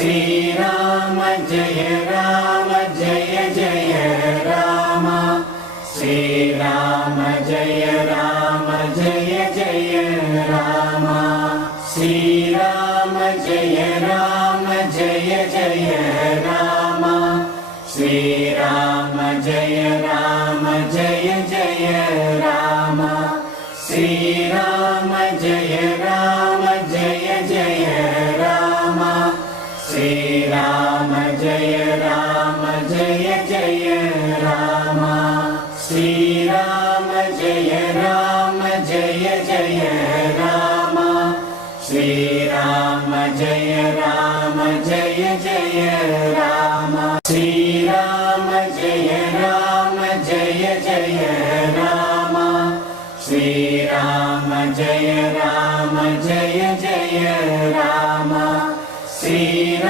Shriram Jai Jai Ram Shriram Jai Jai Ram Shriram Jai Jai Ram Shriram Jai Jai Ram Shriram Jai Jai Ram Shriram Jai Jai Ram Shriram Jai Jai Ram Shriram Jai Jai Ram Shriram Jai